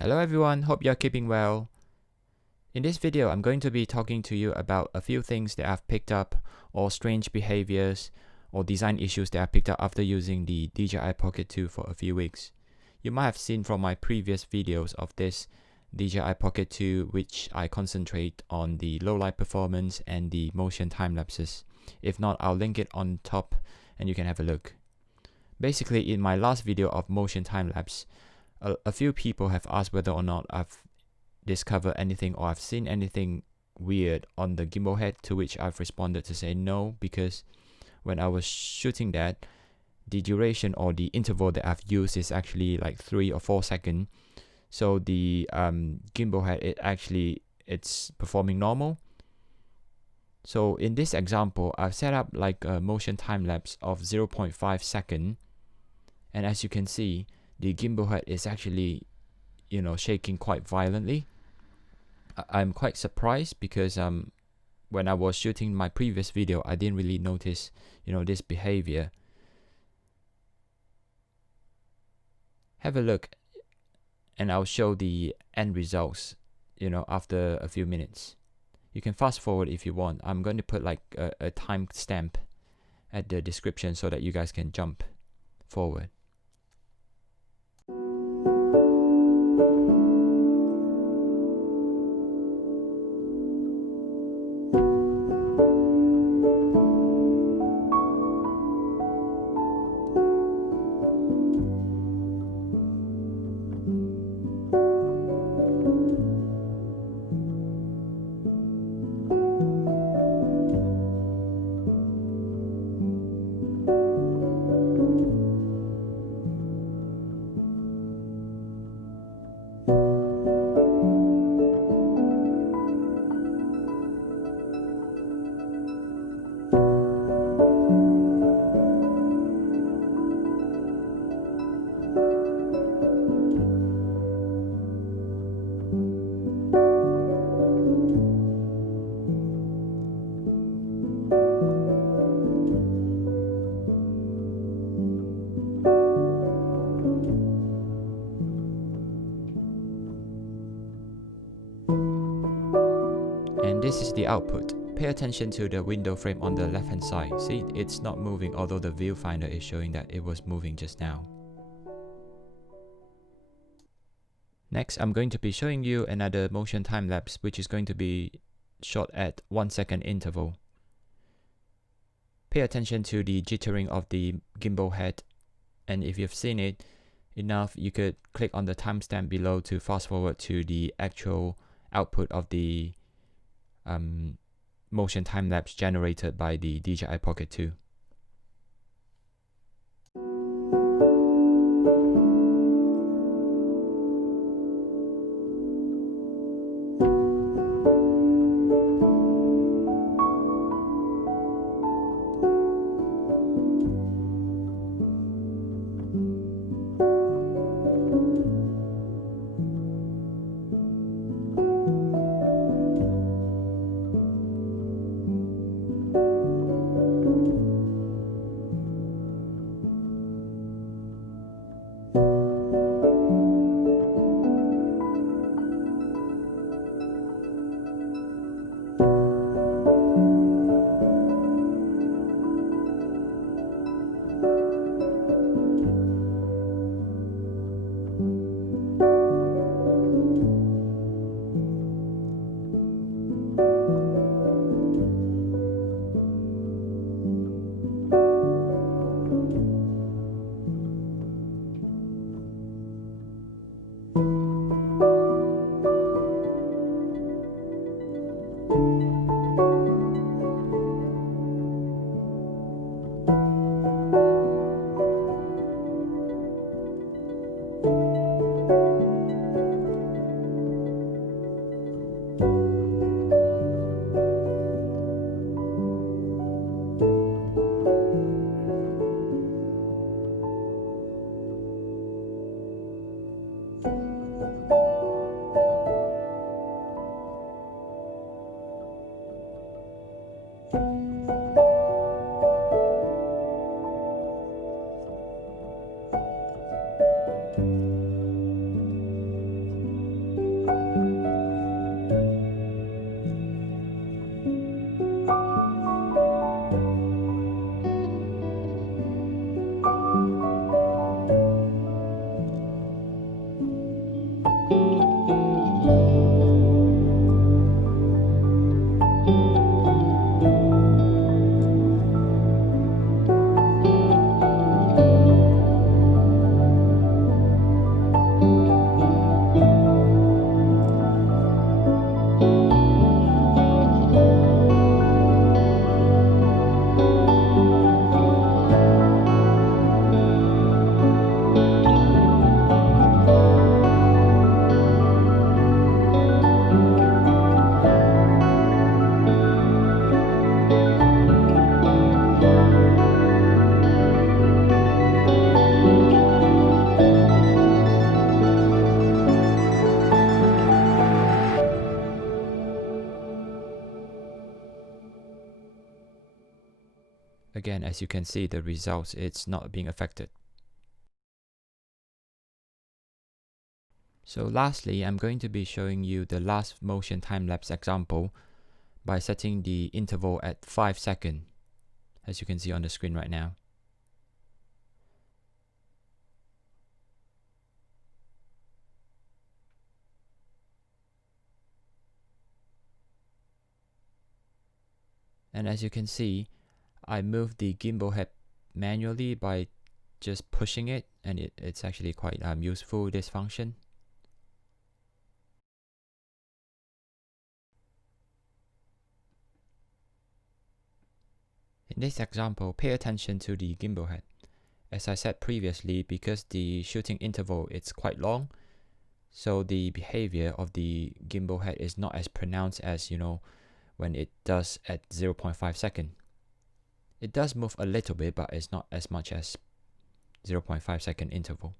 Hello everyone, hope you're keeping well. In this video, I'm going to be talking to you about a few things that I've picked up, or strange behaviors, or design issues that I picked up after using the DJI Pocket 2 for a few weeks. You might have seen from my previous videos of this DJI Pocket 2, which I concentrate on the low light performance and the motion time lapses. If not, I'll link it on top and you can have a look. Basically, in my last video of motion time lapse, a few people have asked whether or not I've discovered anything or I've seen anything weird on the gimbal head, to which I've responded to say no, because when I was shooting that, the duration or the interval that I've used is actually like 3 or 4 seconds. So the gimbal head, it's performing normal. So in this example, I've set up like a motion time lapse of 0.5 seconds, and as you can see, the gimbal head is actually, shaking quite violently. I'm quite surprised because when I was shooting my previous video, I didn't really notice, this behavior. Have a look, and I'll show the end results, after a few minutes. You can fast forward if you want. I'm going to put like a time stamp at the description so that you guys can jump forward. And this is the output. Pay attention to the window frame on the left hand side. See, it's not moving, although the viewfinder is showing that it was moving just now. Next, I'm going to be showing you another motion time lapse, which is going to be shot at 1 second interval. Pay attention to the jittering of the gimbal head, and if you've seen it enough, you could click on the timestamp below to fast forward to the actual output of the motion time lapse generated by the DJI Pocket 2. again, as you can see, the results, it's not being affected. So lastly, I'm going to be showing you the last motion time-lapse example by setting the interval at 5 seconds, as you can see on the screen right now. And as you can see, I moved the gimbal head manually by just pushing it, and it's actually quite useful, this function. In this example, pay attention to the gimbal head. As I said previously, because the shooting interval is quite long, so the behavior of the gimbal head is not as pronounced as, when it does at 0.5 seconds. It does move a little bit, but it's not as much as 0.5 second interval.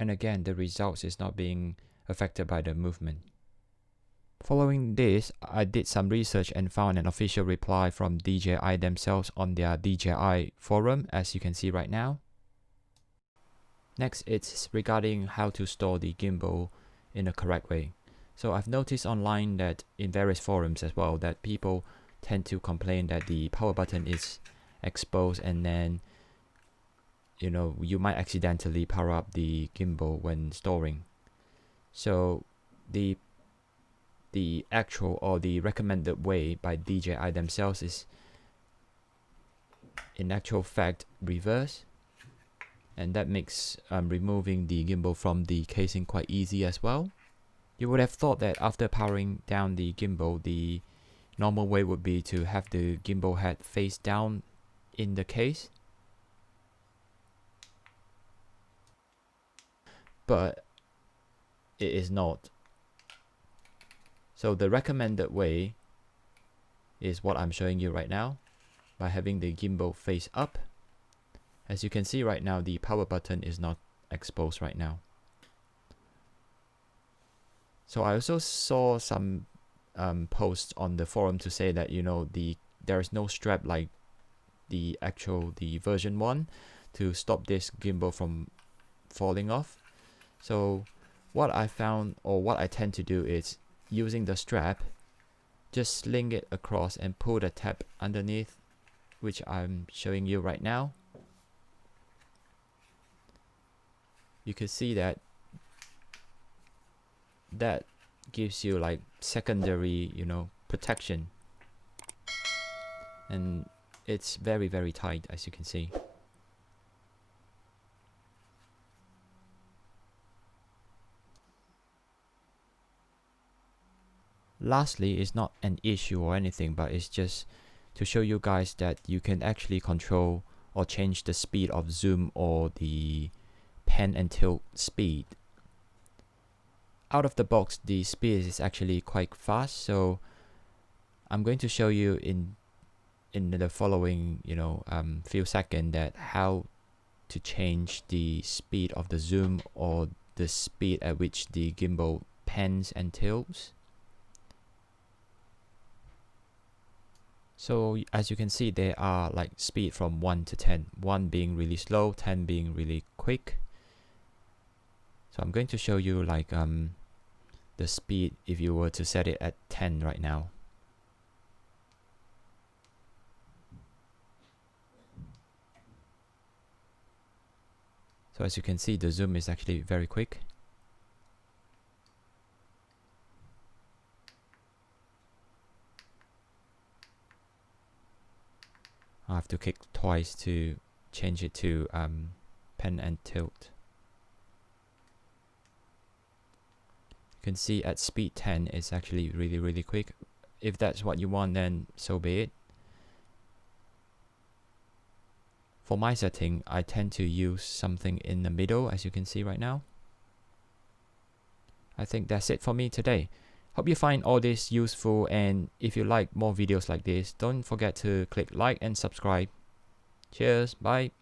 And again, the results is not being affected by the movement. Following this, I did some research and found an official reply from DJI themselves on their DJI forum, as you can see right now. Next, it's regarding how to store the gimbal in a correct way. So I've noticed online that in various forums as well, that people tend to complain that the power button is exposed, and then you might accidentally power up the gimbal when storing. So the actual or the recommended way by DJI themselves is in actual fact reverse, and that makes removing the gimbal from the casing quite easy as well. You would have thought that after powering down the gimbal, the normal way would be to have the gimbal head face down in the case. But it is not. So the recommended way is what I'm showing you right now, by having the gimbal face up. As you can see right now, the power button is not exposed right now. So I also saw some posts on the forum to say that, you know, there is no strap like the version 1 to stop this gimbal from falling off. So what I found, or what I tend to do, is using the strap, just sling it across and pull the tab underneath, which I'm showing you right now. You can see that gives you like secondary, you know, protection, and it's very, very tight, as you can see. Lastly, it's not an issue or anything, but it's just to show you guys that you can actually control or change the speed of zoom or the pan and tilt speed. Out of the box, the speed is actually quite fast, so I'm going to show you in the following, you know, few seconds that how to change the speed of the zoom or the speed at which the gimbal pans and tilts. So as you can see, there are like speed from 1 to 10, 1 being really slow, 10 being really quick. So I'm going to show you like the speed if you were to set it at 10 right now. So as you can see, the zoom is actually very quick. I have to click twice to change it to pan and tilt. You can see at speed 10 it's actually really, really quick. If that's what you want, then so be it. For my setting, I tend to use something in the middle, as you can see right now. I think that's it for me today. Hope you find all this useful, and if you like more videos like this, don't forget to click like and subscribe. Cheers, bye.